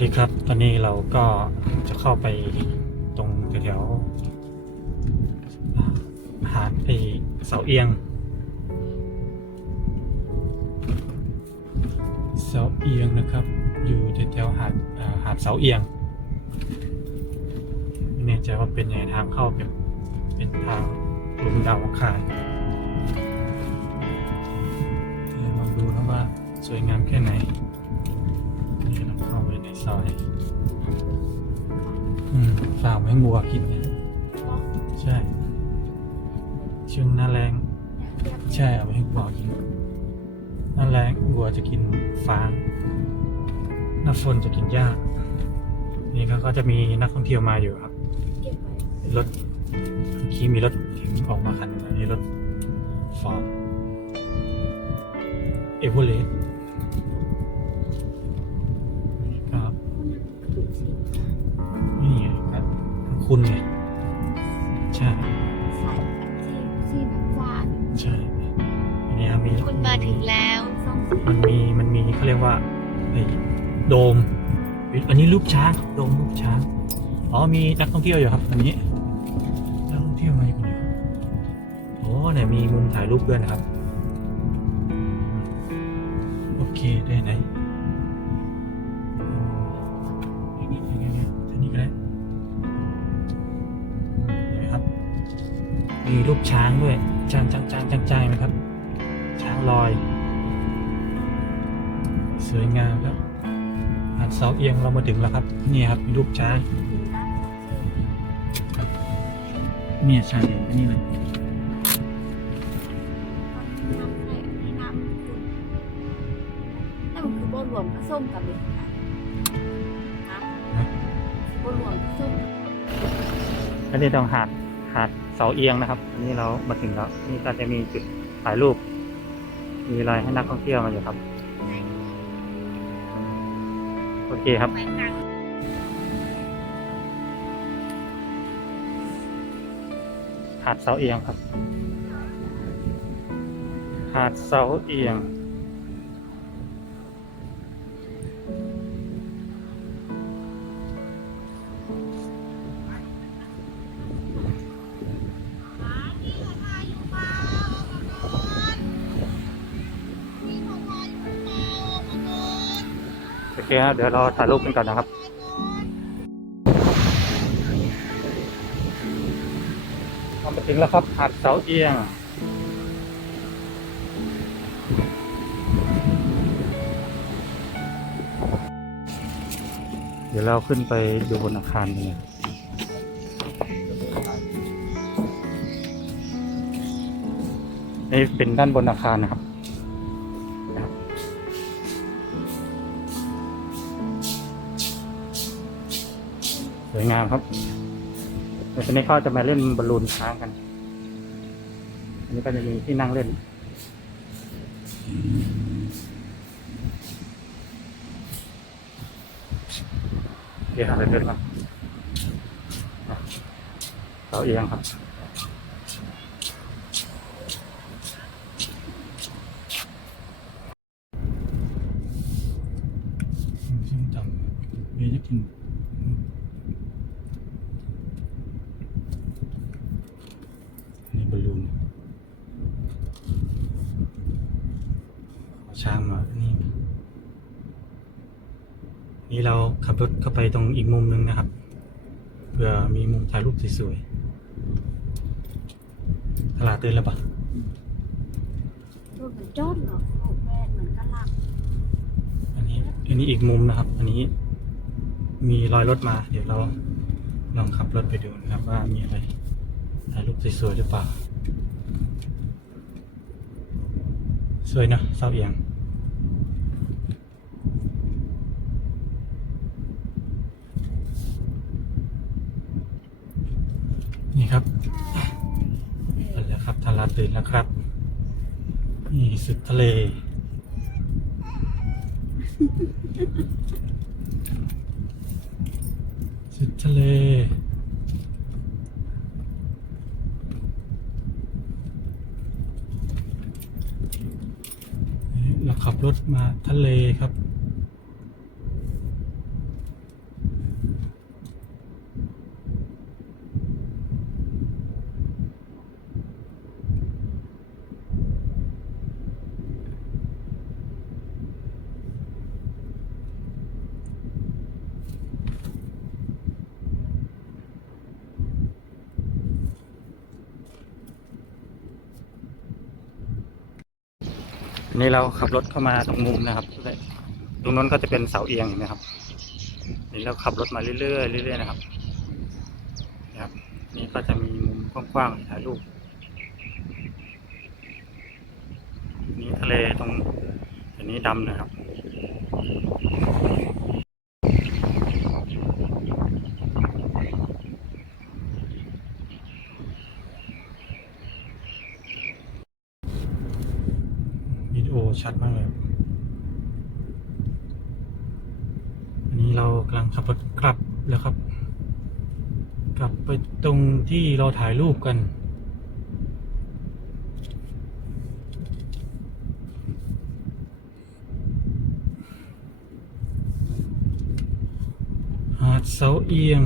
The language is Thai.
สดีครับ ตอนนี้เราก็จะเข้าไปตรงแถวๆหาดไอเสาเอียง เสาเอียงนะครับ อยู่แถวๆหาดหาดเสาเอียงไม่แน่ใจว่าเป็นยังไงทางเข้าเป็นเป็นทางลุมดาวอังคารเดี๋ยวลองดูนะว่าสวยงามแค่ไหน เราเข้าไปในซอยอืมฝากให้บัวกินนะใช่ช่วงหน้าแรงใช่เอาไปให้บัวกินหน้าแรงบัวจะกินฟางหน้าฝนจะกินหญ้านี่ก็ก็จะมีนักท่องเที่ยวมาอยู่ครับเก็บไว้เป็นรถขี่มีรถถึงออกมาคันหนึงอันนี้รถฟอร์ดเอเวอเรสต์ คุณไง ใช่ใส่อันที่สีน้ำตาลใช่อันนี้ครับมี คุณมาถึงแล้วส้มสีมันมีมันมีเขาเรียกว่าไอ้โดม อันนี้รูปช้างโดมรูปช้างอ๋อมีนักท่องเที่ยวอยู่ครับอันนี้นักท่องเที่ยวมาอยู่คนเดียวโอ้เนี่ยมีมุมถ่ายรูปด้วยนะครับโอเคได้ไหนนี่ มีรูปช้างด้วยจางจางจางจางจางนะครับ ช้างลอย สวยงามครับหาดเสาเอียงเรามาถึงแล้วครับ นี่ครับมีรูปช้างเนี่ยช้างเองนี่เลยน้ำใส่อันนี้น้ำคุณนั่นมันคือโบรวมกับส้มกับเลยค่ะนะโบรวมกับส้มอันนี้ต้องหาดหาด เสาเอียงนะครับอันนี้เรามาถึงแล้วนี่ก็จะมีจุดถ่ายรูป มีอะไรให้นักท่องเที่ยวมาอยู่ครับ โอเคครับ หาดเสาเอียงครับ หาดเสาเอียง เคครับเดี๋ยวเราถ่ายรูปกันก่อนนะครับเรามาถึงแล้วครับหาดเสาเอียงเดี๋ยวเราขึ้นไปดูบนอาคารกันเลยนี่เป็นด้านบนอาคารนะครับ สวยงามครับเดี๋ยวตอนนี้เขาจะมาเล่นบอลลูนช้างกัน อันนี้ก็จะมีที่นั่งเล่น เดี๋ยวหาอะไรเล่นบ้างเสาเอียงครับชิมต่ำเบียร์จะกินบอลลูนเอา ช้างมานี่นี่เราขับรถเข้าไปตรงอีกมุมหนึงนะครับ เพื่อมีมุมถ่ายรูปสวยๆตลาดตื่นแล้วปะรวมเป็นจอดเหรอโอ้แม่เหมือนกระลังอันนี้อันนี้อีกมุมนะครับ อันนี้มีรอยรถมา เดี๋ยวเราลองขับรถไปดูนะครับ ว่ามีอะไรถ่ายรูปสวยๆหรือเปล่า สวยนะเสาเอียง นี่ครับเป็นแล้วครับทาราตื่นแล้วครับนี่สุดทะเล สุดทะเลเราขับรถมาทะเลครับ นนี้เราขับรถเข้ามาตรงมุมนะครับ ตรงนั้นก็จะเป็นเสาเอียงเห็นะครับ นี่เราขับรถมาเรื่อยๆเรื่อยๆนะครับนะครับ นี่ก็จะมีมุมกว้างๆถ่ายรูปนี่ทะเลตรงอันนี้ดำนะครับ ดีโอชัดมากเลยอันนี้เรากำลังขับรถกลับแล้วครับ กลับไปตรงที่เราถ่ายรูปกันหาดเสาเอียง